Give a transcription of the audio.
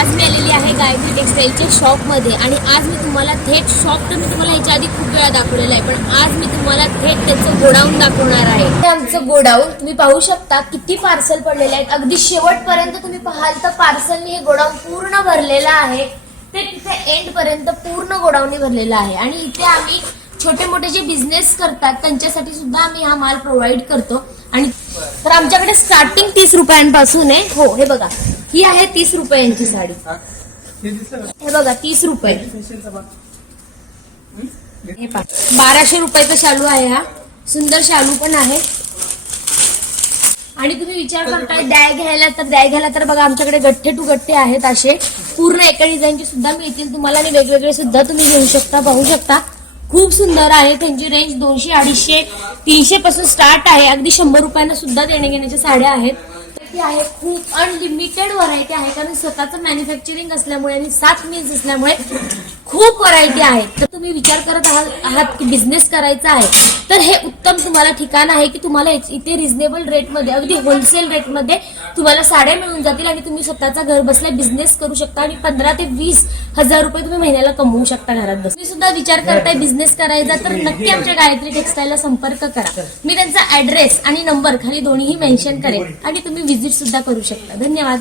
आज मी आलेली आहे गायत्री टेक्सटाईलच्या शॉपमध्ये आणि आज मी तुम्हाला थेट शॉप तर मी तुम्हाला ह्याच्या आधी खूप वेळा दाखवलेलं आहे, पण आज मी तुम्हाला थेट त्याचं गोडाऊन दाखवणार आहे. हे आमचं गोडाऊन तुम्ही पाहू शकता किती पार्सल पडलेले आहेत. अगदी शेवटपर्यंत तुम्ही पाहाल तर पार्सलनी हे गोडाऊन पूर्ण भरलेलं आहे. ते तिथे एंड पर्यंत पूर्ण गोडाऊनने भरलेलं आहे. आणि इथे आम्ही छोटे मोठे जे बिझनेस करतात त्यांच्यासाठी सुद्धा आम्ही हा माल प्रोव्हाइड करतो. आणि तर आमच्याकडे स्टार्टिंग 30 रुपयांपासून आहे. हो, हे बघा, ही आहे 30 रुपयांची साडी. हे बघा 30 रुपये. हे पहा 1200 रुपयाचा शालू आहे. हा सुंदर शालू पण आहे. आणि तुम्ही विचार करताय द्याय घ्यायला तर बघा आमच्याकडे गठ्ठे टू गठ्ठे आहेत. असे पूर्ण एका डिझाईनचे सुद्धा मिळतील तुम्हाला आणि वेगवेगळे सुद्धा तुम्ही घेऊ शकता. पाहू शकता खूप सुंदर आहे. त्यांची रेंज 200, 250, 300 पासून स्टार्ट आहे. अगदी 100 रुपयांना सुद्धा देणे घेण्याच्या साड्या आहेत. आहे खूप अनलिमिटेड व्हरायटी आहे, कारण स्वतःचं मॅन्युफॅक्चरिंग असल्यामुळे आणि 7 मिल्स असल्यामुळे खूप व्हरायटी आहे. तर तुम्ही विचार करत आहात की बिझनेस करायचा आहे तर हे उत्तम तुम्हाला ठिकाण आहे की तुम्हाला इथे रिझनेबल रेटमध्ये अगदी होलसेल रेटमध्ये तुम्हाला साड्या मिळून जातील आणि तुम्ही स्वतःचा घर बसल्या बिझनेस करू शकता आणि 15 ते 20 हजार रुपये तुम्ही महिन्याला कमवू शकता घरात बस. तुम्ही सुद्धा विचार करताय बिझनेस करायचा तर नक्की आमच्या गायत्री टेक्सटाईलला संपर्क करा. मी त्यांचा ऍड्रेस आणि नंबर खाली दोन्हीही मेन्शन करेन आणि तुम्ही विजिट सुद्धा करू शकता. धन्यवाद.